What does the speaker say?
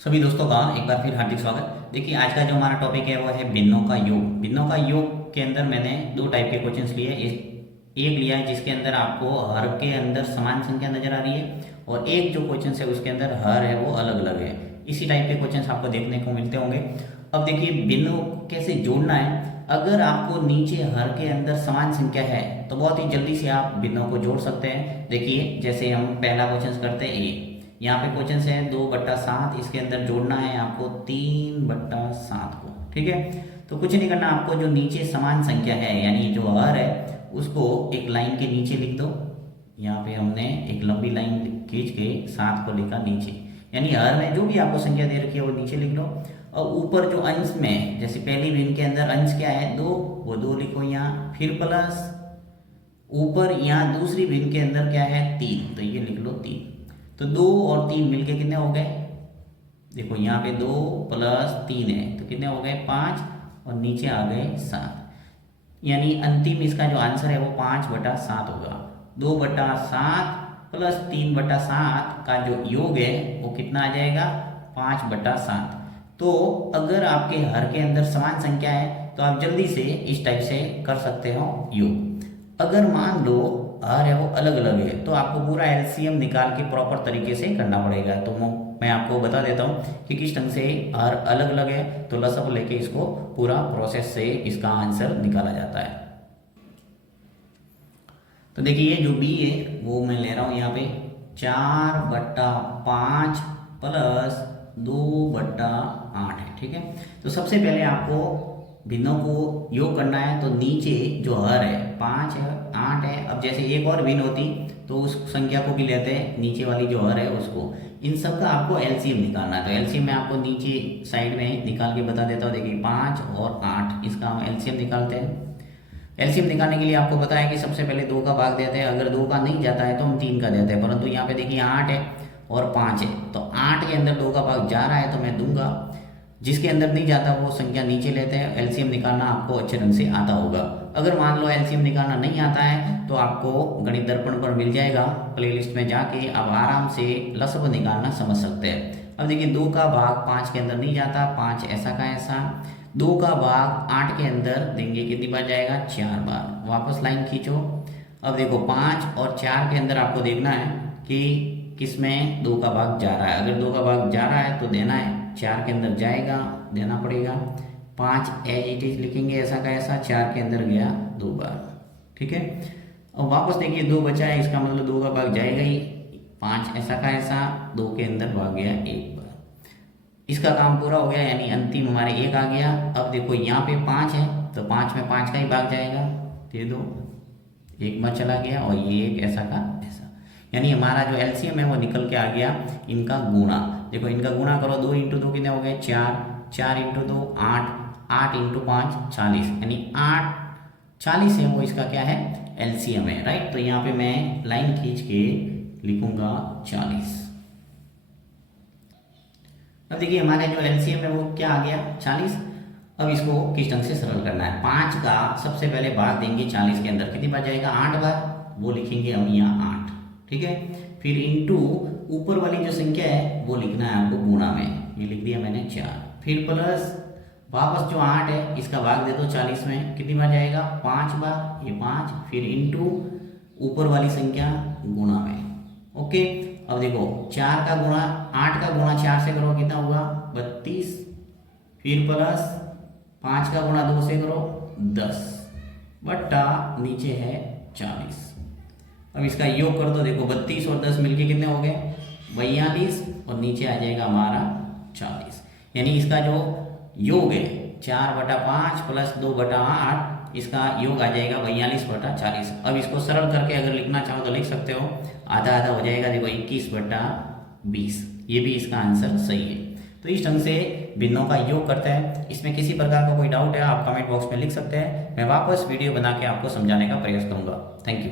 सभी दोस्तों का एक बार फिर हार्दिक स्वागत। देखिए आज का जो हमारा टॉपिक है वो है भिन्नों का योग। भिन्नों का योग के अंदर मैंने दो टाइप के क्वेश्चंस लिए। एक लिया है जिसके अंदर आपको हर के अंदर समान संख्या नजर आ रही है और एक जो क्वेश्चन है उसके अंदर हर है वो अलग अलग है। इसी टाइप के क्वेश्चन आपको देखने को मिलते होंगे। अब देखिए भिन्नों कैसे जोड़ना है। अगर आपको नीचे हर के अंदर समान संख्या है तो बहुत ही जल्दी से आप भिन्नों को जोड़ सकते हैं। देखिए जैसे हम पहला क्वेश्चन करते हैं ए, यहाँ पे क्वेश्चन है 2/7, इसके अंदर जोड़ना है आपको 3/7 को। ठीक है, तो कुछ नहीं करना, आपको जो नीचे समान संख्या है यानी जो हर है उसको एक लाइन के नीचे लिख दो। यहाँ पे हमने एक लंबी लाइन खींच के 7 को लिखा नीचे, यानी हर में जो भी आपको संख्या दे रखी है वो नीचे लिख लो। और ऊपर जो अंश में, जैसे पहली भिन्न के अंदर अंश क्या है 2, वो 2 लिखो यहाँ, फिर प्लस ऊपर यहाँ दूसरी भिन्न के अंदर क्या है 3, तो ये लिख लो 3। तो 2 और 3 मिलके कितने हो गए, देखो यहाँ पे 2 + 3 है तो कितने हो गए 5 और नीचे आ गए 7, यानी अंतिम इसका जो आंसर है वो 5/7 होगा। 2/7 + 3/7 का जो योग है वो कितना आ जाएगा 5/7। तो अगर आपके हर के अंदर समान संख्या है तो आप जल्दी से इस टाइप से कर सकते हो योग। अगर मान लो हर है वो अलग अलग है तो आपको पूरा एलसीएम निकाल के प्रॉपर तरीके से करना पड़ेगा। तो मैं आपको बता देता हूँ कि किस ढंग से हर अलग अलग है, तो लसअप लेके इसको पूरा प्रोसेस से इसका आंसर निकाला जाता है। तो देखिए जो बी है वो मैं ले रहा हूँ यहाँ पे 4/5 + 2/8 है। ठीक है, तो सबसे पहले आपको भिन्नों को योग करना है। तो नीचे जो हर है 5 है 8 है। अब जैसे एक और भिन्न होती तो उस संख्या को भी लेते हैं, नीचे वाली जो हर है उसको, इन सब का आपको एलसीएम निकालना है। तो एलसीएम मैं आपको नीचे साइड में निकाल के बता देता हूँ। देखिए 5 और 8 इसका हम एलसीएम निकालते हैं। एलसीएम निकालने के लिए आपको पता है कि सबसे पहले 2 का भाग देते हैं, अगर 2 का नहीं जाता है तो हम 3 का देते हैं, परंतु यहाँ पे देखिए 8 है और 5 है तो 8 के अंदर 2 का भाग जा रहा है तो मैं दूंगा, जिसके अंदर नहीं जाता वो संख्या नीचे लेते हैं। एलसीएम निकालना आपको अच्छे ढंग से आता होगा। अगर मान लो एलसीएम निकालना नहीं आता है तो आपको गणित दर्पण पर मिल जाएगा, प्लेलिस्ट में जाके आप आराम से लसअप निकालना समझ सकते हैं। अब देखिए 2 का भाग 5 के अंदर नहीं जाता, 5 ऐसा का ऐसा, 2 का भाग 8 के अंदर देंगे कितनी बार जाएगा 4 बार। वापस लाइन खींचो। अब देखो 5 और 4 के अंदर आपको देखना है कि किसमें 2 का भाग जा रहा है। अगर 2 का भाग जा रहा है तो देना है, 4 के अंदर जाएगा देना पड़ेगा। 5 एज इट इज लिखेंगे ऐसा का ऐसा, 4 के अंदर गया 2 बार। ठीक है, और वापस देखिए 2 बचा है, इसका मतलब 2 का भाग जाएगा ही। 5 ऐसा का ऐसा, 2 के अंदर भाग गया 1 बार। इसका काम पूरा हो गया, यानी अंतिम हमारे 1 आ गया। अब देखो यहाँ पे 5 है तो 5 में 5 का ही भाग जाएगा, दे दो 1 बार चला गया और ये 1 ऐसा का ऐसा, यानी हमारा जो एलसीएम है वो निकल के आ गया इनका गुणा। देखो इनका गुणा करो, 2 × 2 कितने हो गए 4, 4 × 2 8, 8 × 5 40, यानी 8 40 है वो इसका क्या है एलसीएम है। राइट, तो यहाँ पे मैं लाइन खींच के लिखूंगा 40। अब देखिए हमारे जो एलसीएम है वो क्या आ गया 40। अब इसको किस ढंग से सरल करना है। 5 का सबसे पहले भाग देंगे 40 के अंदर, कितनी बार जाएगा 8 बार, वो लिखेंगे हम यहाँ 8। ठीक है, फिर इंटू ऊपर वाली जो संख्या है वो लिखना है आपको गुणा में, ये लिख दिया मैंने 4, फिर प्लस वापस जो 8 है इसका भाग दे दो 40 में, कितनी बार जाएगा 5 बार, ये 5, फिर इंटू ऊपर वाली संख्या गुणा में। ओके, अब देखो 4 का गुणा 8 का गुणा 4 से करो कितना होगा 32, फिर प्लस 5 का गुणा 2 से करो 10 बट्टा नीचे है 40। अब इसका योग कर दो, देखो 32 और 10 मिलके कितने हो गए 42 और नीचे आ जाएगा हमारा 40, यानी इसका जो योग है 4/5 + 2/8, इसका योग आ जाएगा 42/40। अब इसको सरल करके अगर लिखना चाहो तो लिख सकते हो, आधा आधा हो जाएगा, देखो 21/20, ये भी इसका आंसर सही है। तो इस ढंग से भिन्नों का योग करते हैं। इसमें किसी प्रकार का कोई डाउट है आप कमेंट बॉक्स में लिख सकते हैं, मैं वापस वीडियो बना के आपको समझाने का प्रयास करूंगा। Thank you.